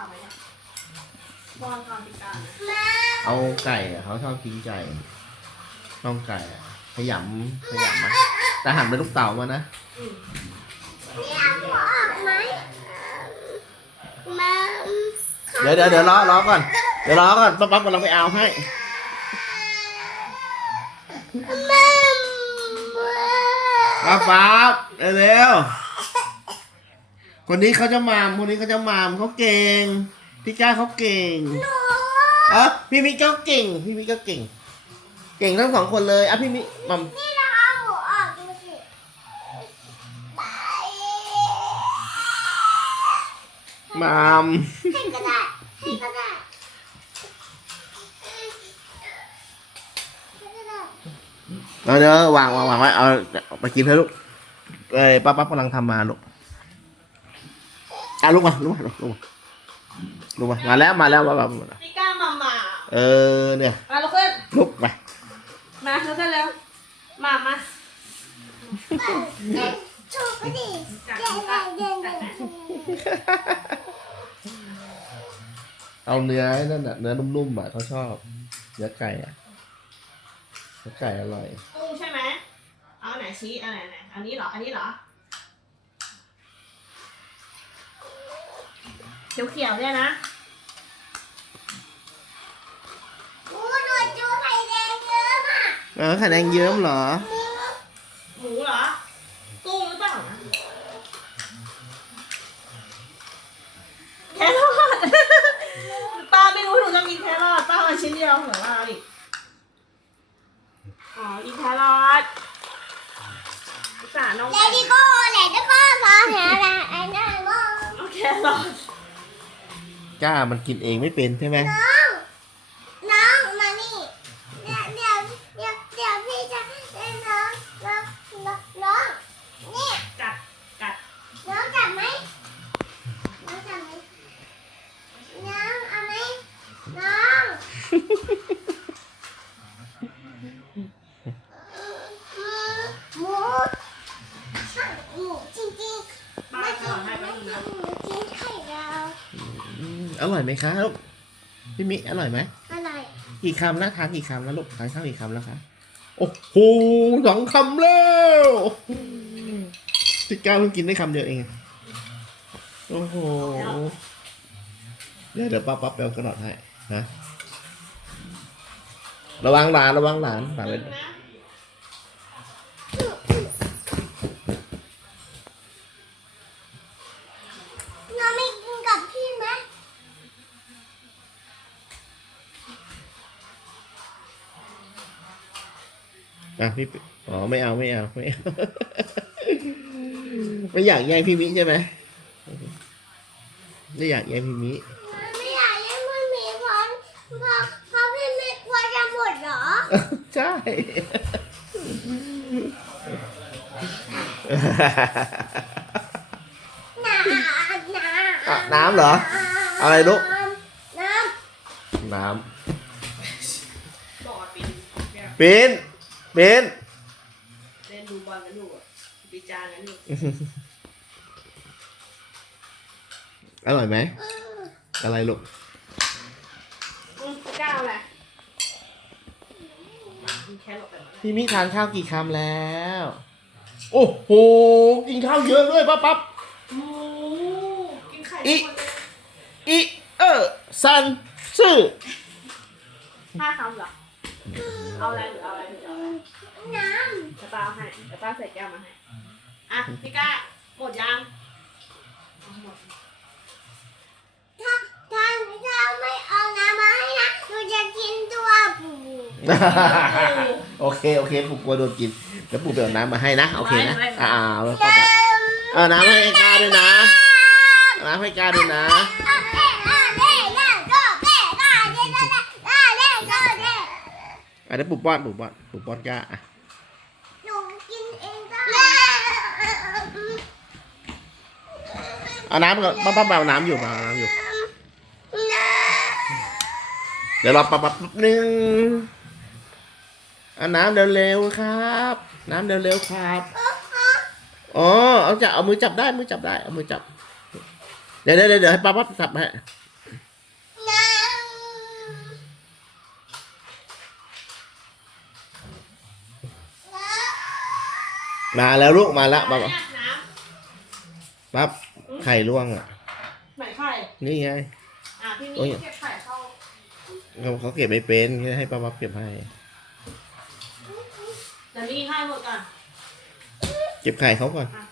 าวไหมเนี่ยป้อนตอนพิการนะเอาไก่อะเขาชอบกินไก่น่องไก่อะขยำขยำมาแต่หั่นเป็นลูกเต๋ามานะอืมเดี๋ยวเดี๋ยวเดี๋ยวรอรอก่อนเดี๋ยวรอก่อนป๊าป๊ากำลังไปเอาให้ป๊าป๊าเร็วๆ คนนี้เขาจะมามคนนี้เขาจะมามเขาเก่ง พี่ก้าเขาเก่งเออพี่มิกก็เก่ง พี่มิกก็เก่ง เก่งทั้งสองคนเลยอะพี่มิกมัมมามเอาเดี๋ยววางวางวางไว้เอาไปกินเถอะลูกเอ้ยป้าป้ากำลังทำมาลูก อะลูกมาลูกมาลูกมาลูกมามาแล้วมาแล้วมาแล้วมาแล้วพิการมามาเออเนี่ยมาลุกขึ้นลุกไปมาลุกขึ้นแล้วมามาจับจับจับเอาเนื้อไอ้นั่นน่ะเนื้อนุ่มๆอะเขาชอบเนื้อไก่อะเนื้อไก่อร่อยกุ้งใช่ไหมเอาไหนชี้อันไหนไหนอันนี้เหรออันนี้เหรอ เขียวเขียวๆเนี่ยนะเออไข่แดงเยิ้มเหรอ หมูเหรอกุ้งหรือเปล่านะแครอท ป้าไม่รู้หนูจะกินแครอทป้าเอาชิ้นเดียวเหรอเอาดิอ๋อกินแครอทสารน้องไก่เอาแครอท ก้ามันกินเองไม่เป็นใช่ไหมน้องมานี่เดี๋ยวเดี๋ยวเดี๋ยวเดี๋ยวพี่จะให้น้องน้องน้องน้องนี่กัดกัดน้องจับไหมน้องจับไหมน้องเอาไหมน้องหมูช่างหมูจริงๆ ป้า ไม่ แค ใช่ รอทให้ ไม่ แป๊บนึง ใช่ นะ หมูจริงไข่ดาว อืมอร่อยไหมคะลูกพี่มิอร่อยไหมอะไรกี่คำแล้วทานกี่คำแล้วลูกทานข้าวกี่คำแล้วคะโอ้โหสองคำแล้วที่ก้าวเพิ่งกินได้คำเดียวเองโอ้โหเดี๋ยวเดี๋ยวป้าป๊าแปลกระดาษให้นะระวังหลานระวังหลานฝากไว้ อะพี่ปิอ๋อไม่เอาไม่เอาไม่เอาไม่อยากแย่งพี่มิใช่ไหมไม่อยากแย่งพี่มิไม่อยากให้มันมีเพราะเพราะเพราะพี่ไม่กลัวจะหมดเหรอ ใช่น้ำน้อะำน้ำเหรอ อะไรลูก น้น้บอกว่าปีน เนี่ยำปีนปีนเล่นดูบอลกันอยู่อะปีจานกันอยู่อร่อยไหมำอะไรลูก อืมก้าวแหละกินแครอทไปหมดแล้วพี่มิทานข้าวกี่คำแล้ว โอ้โห กินข้าวเยอะด้วยปั๊บปั๊บ โอ้กินไข่อิหมดเลยอีเออซันซื่อห้าคำเหรอ เอาอะไรหรือเอาอะไรหรือเอาอะไรน้จะป้าเอาให้จะป้าใส่แก้วมาให้ อะพี่ก้าหมดยังเอาหมดถ้าถ้าถ้าไม่เอาน้ำมาให้นะหนูจะกินตัวปูโอเคโอเคปู่กลัวโดนกินเดี๋ยวปู่ไปเอาน้ำมาให้นะโอเคนะอ่าเอาแล้วปั๊บปั๊บเอาน้ำให้กาด้วยนะน้ำให้กาด้วยนะ อะเดี๋ยวปู่ป้อนปู่ป้อนปู่ป้อนกาอะหนูกินเองได้เอาน้ำก่อนปั๊บปั๊บเอาน้ำอยู่มาเอาน้ำอยู่ เดี๋ยวรอปั๊บปั๊บแป๊บนึงเอาน้ำเร็วๆครับ น้ำเร็วๆครับอ๋อเอาจะเอามือจับได้มือจับได้เอามือจับ เดี๋ยวเดี๋ยวเดี๋ยวให้ปั๊บปั๊บจับให้ มาแล้วลูกมาแล้วมาปั๊บเนี่ยน้ปั๊บไข่ร่วงอะำไหนไข่นี่ไงอะพี่โอ้มียเก็บไข่เข้าเขาเขาเก็บไม่เป็นให้ป้าปั๊บเก็บให้เดี๋ยวมีให้หมดก่อนเก็บไข่เขาก่อนอะ